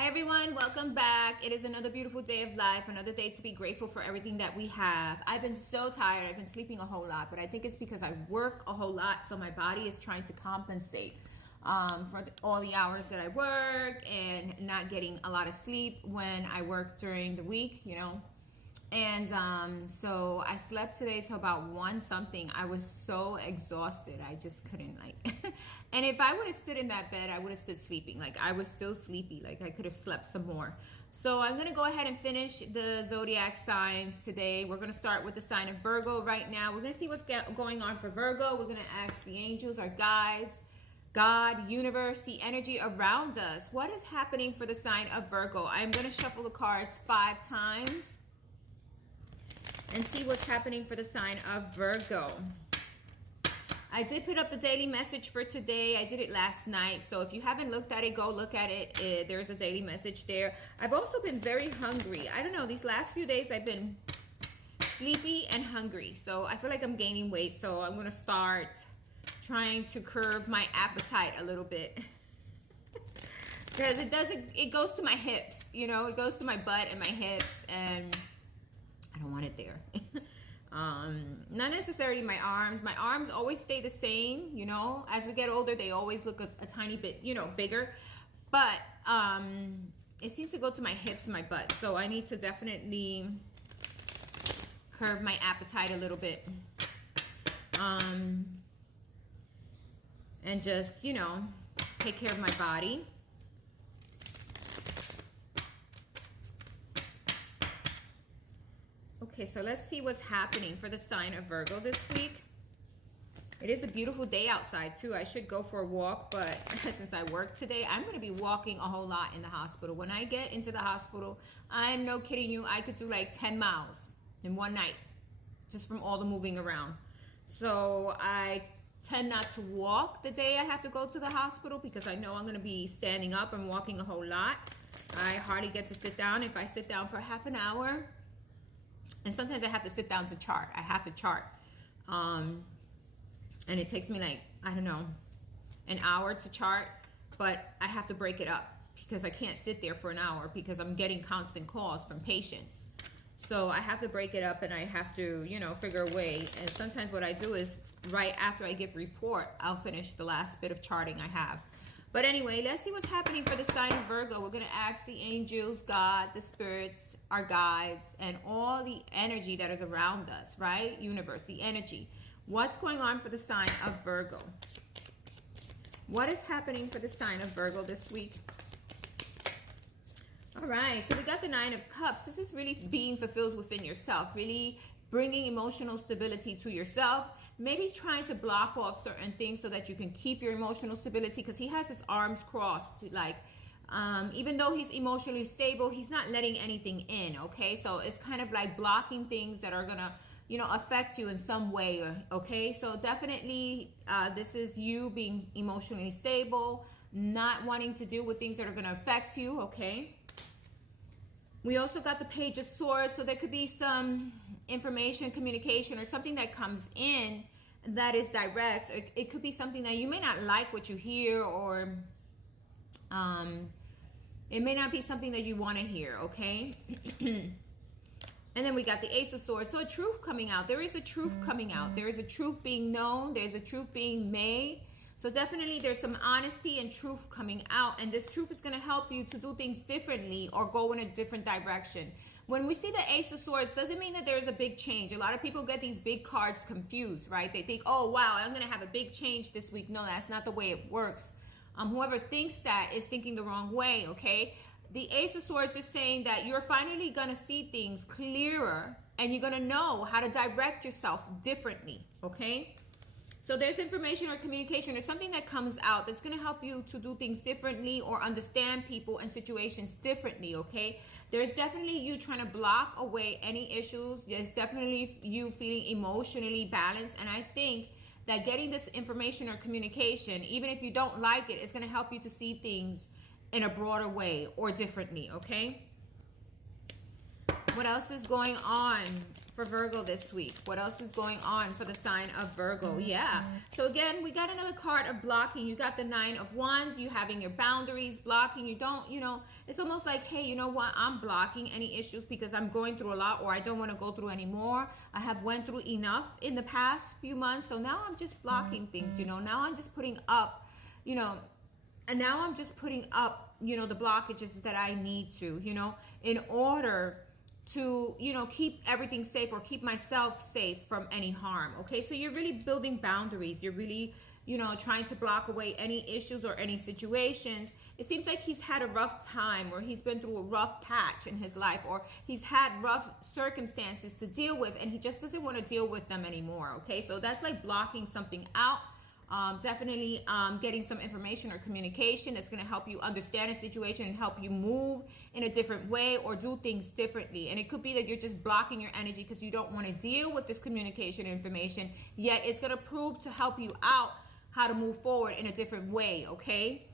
Hi everyone, welcome back. It is another beautiful day of life, another day to be grateful for everything that we have. I've been so tired. I've been sleeping a whole lot, but I think it's because I work a whole lot, so my body is trying to compensate for all the hours that I work and not getting a lot of sleep when I work during the week, And so I slept today till about 1 something. I was so exhausted. I just couldn't and if I would have stood in that bed, I would have stood sleeping. I was still sleepy. I could have slept some more. So I'm going to go ahead and finish the zodiac signs today. We're going to start with the sign of Virgo right now. We're going to see what's going on for Virgo. We're going to ask the angels, our guides, God, universe, the energy around us. What is happening for the sign of Virgo? I'm going to shuffle the cards 5 times and see what's happening for the sign of Virgo. I did put up the daily message for today. I did it last night. So if you haven't looked at it, go look at it. There's a daily message there. I've also been very hungry. I don't know, these last few days I've been sleepy and hungry. So I feel like I'm gaining weight. So I'm going to start trying to curb my appetite a little bit. Because it goes to my hips, it goes to my butt and my hips, and I don't want it there. Not necessarily my arms. My arms always stay the same, as we get older, they always look a tiny bit, bigger, but it seems to go to my hips and my butt. So I need to definitely curb my appetite a little bit. And just, take care of my body. Okay, so let's see what's happening for the sign of Virgo this week. It is a beautiful day outside too. I should go for a walk, but since I work today, I'm going to be walking a whole lot in the hospital. When I get into the hospital, I'm no kidding you, I could do like 10 miles in one night just from all the moving around. So I tend not to walk the day I have to go to the hospital because I know I'm going to be standing up and walking a whole lot. I hardly get to sit down. If I sit down for half an hour, and sometimes I have to sit down to chart. I have to chart. And it takes me an hour to chart, but I have to break it up because I can't sit there for an hour because I'm getting constant calls from patients. So I have to break it up and I have to, figure a way. And sometimes what I do is right after I give report, I'll finish the last bit of charting I have. But anyway, let's see what's happening for the sign of Virgo. We're going to ask the angels, God, the spirits, our guides, and all the energy that is around us, right? Universe, the energy. What's going on for the sign of Virgo? What is happening for the sign of Virgo this week? All right, so we got the 9 of Cups. This is really being fulfilled within yourself, really bringing emotional stability to yourself. Maybe trying to block off certain things so that you can keep your emotional stability, because he has his arms crossed, even though he's emotionally stable, he's not letting anything in, okay? So it's kind of like blocking things that are gonna, affect you in some way, okay? So definitely this is you being emotionally stable, not wanting to deal with things that are gonna affect you, okay? We also got the Page of Swords, so there could be some information, communication, or something that comes in that is direct. It could be something that you may not like what you hear, or it may not be something that you want to hear, okay? And then we got the Ace of Swords. So a truth coming out. There is a truth coming out. There is a truth being known. There's a truth being made. So definitely there's some honesty and truth coming out. And this truth is going to help you to do things differently or go in a different direction. When we see the Ace of Swords, doesn't mean that there's a big change. A lot of people get these big cards confused, right? They think, oh, wow, I'm going to have a big change this week. No, that's not the way it works. Whoever thinks that is thinking the wrong way, okay? The Ace of Swords is saying that you're finally going to see things clearer and you're going to know how to direct yourself differently, okay? So there's information or communication or something that comes out that's going to help you to do things differently or understand people and situations differently, okay? There's definitely you trying to block away any issues. There's definitely you feeling emotionally balanced. And I think that getting this information or communication, even if you don't like it, is going to help you to see things in a broader way or differently, okay? What else is going on for Virgo this week? What else is going on for the sign of Virgo? Yeah. So again, we got another card of blocking. You got the 9 of Wands. You having your boundaries, blocking. You don't, it's almost like, hey, you know what? I'm blocking any issues because I'm going through a lot, or I don't want to go through anymore. I have went through enough in the past few months. So now I'm just blocking things, Now I'm just putting up, and now I'm just putting up, the blockages that I need to, in order to, keep everything safe or keep myself safe from any harm. Okay. So you're really building boundaries. You're really, trying to block away any issues or any situations. It seems like he's had a rough time, or he's been through a rough patch in his life, or he's had rough circumstances to deal with, and he just doesn't want to deal with them anymore. Okay. So that's like blocking something out. Definitely getting some information or communication that's going to help you understand a situation and help you move in a different way or do things differently. And it could be that you're just blocking your energy because you don't want to deal with this communication information, yet it's going to prove to help you out how to move forward in a different way, okay?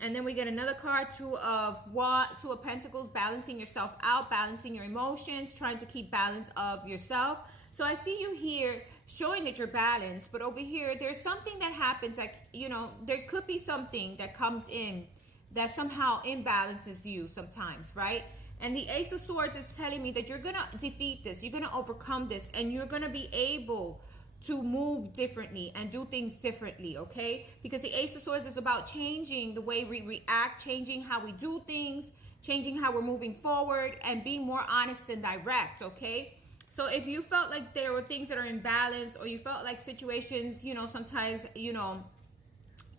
And then we get another card, Two of Pentacles, balancing yourself out, balancing your emotions, trying to keep balance of yourself. So I see you here showing that you're balanced, but over here, there's something that happens, like, there could be something that comes in that somehow imbalances you sometimes, right? And the Ace of Swords is telling me that you're going to defeat this, you're going to overcome this, and you're going to be able to move differently and do things differently, okay? Because the Ace of Swords is about changing the way we react, changing how we do things, changing how we're moving forward, and being more honest and direct, okay? So if you felt like there were things that are in balance, or you felt like situations, sometimes,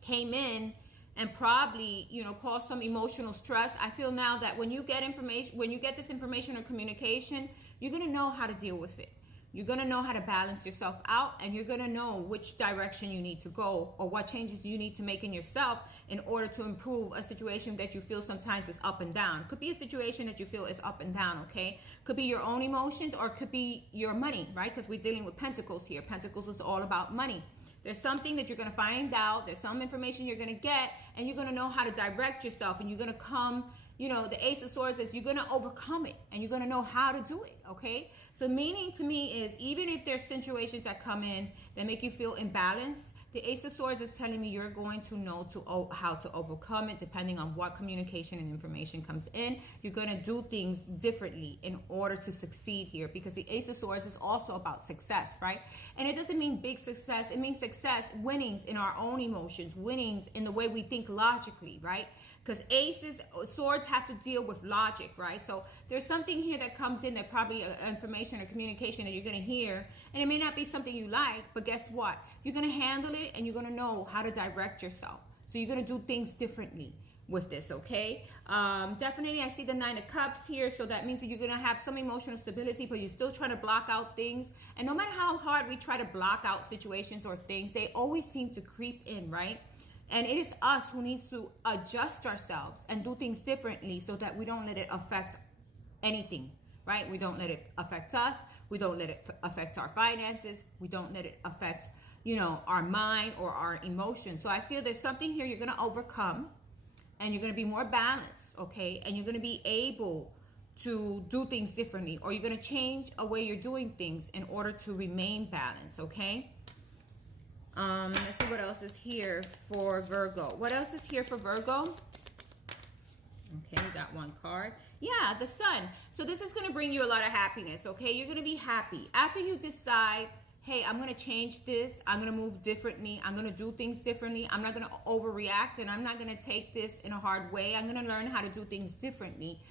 came in and probably, caused some emotional stress, I feel now that when you get information, when you get this information or communication, you're going to know how to deal with it. You're going to know how to balance yourself out, and you're going to know which direction you need to go or what changes you need to make in yourself in order to improve a situation that you feel sometimes is up and down. Could be a situation that you feel is up and down, okay? Could be your own emotions, or it could be your money, right? Because we're dealing with Pentacles here. Pentacles is all about money. There's something that you're going to find out. There's some information you're going to get, and you're going to know how to direct yourself, and you're going to come, the Ace of Swords is you're going to overcome it, and you're going to know how to do it, okay? So meaning to me is, even if there's situations that come in that make you feel imbalanced, the Ace of Swords is telling me you're going to know how to overcome it depending on what communication and information comes in. You're going to do things differently in order to succeed here, because the Ace of Swords is also about success, right? And it doesn't mean big success. It means success, winnings in our own emotions, winnings in the way we think logically, right? Because swords have to deal with logic, right? So there's something here that comes in that probably information or communication that you're going to hear, and it may not be something you like, but guess what? You're going to handle it, and you're going to know how to direct yourself. So you're going to do things differently with this, okay? Definitely, I see the 9 of Cups here, so that means that you're going to have some emotional stability, but you're still trying to block out things. And no matter how hard we try to block out situations or things, they always seem to creep in, right? And it is us who needs to adjust ourselves and do things differently so that we don't let it affect anything, right? We don't let it affect us. We don't let it affect our finances. We don't let it affect, our mind or our emotions. So I feel there's something here you're going to overcome, and you're going to be more balanced, okay? And you're going to be able to do things differently, or you're going to change a way you're doing things in order to remain balanced, okay? Let's see what else is here for Virgo. What else is here for Virgo? Okay, we got one card. Yeah, the Sun. So this is going to bring you a lot of happiness, okay? You're going to be happy. After you decide, hey, I'm going to change this. I'm going to move differently. I'm going to do things differently. I'm not going to overreact, and I'm not going to take this in a hard way. I'm going to learn how to do things differently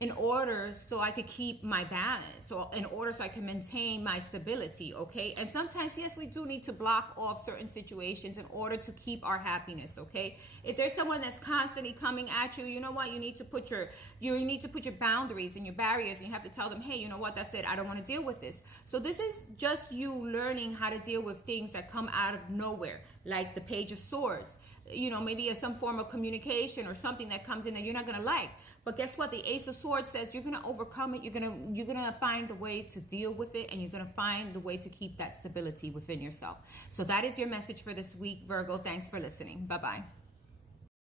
in order so I could keep my balance, so in order so I can maintain my stability, okay? And sometimes, yes, we do need to block off certain situations in order to keep our happiness, okay? If there's someone that's constantly coming at you, you know what? You need to put your boundaries and your barriers, and you have to tell them, hey, you know what? That's it. I don't want to deal with this. So this is just you learning how to deal with things that come out of nowhere, like the Page of Swords. Maybe some form of communication or something that comes in that you're not going to like. But guess what? The Ace of Swords says you're going to overcome it. You're going to find a way to deal with it, and you're going to find the way to keep that stability within yourself. So that is your message for this week, Virgo. Thanks for listening. Bye-bye.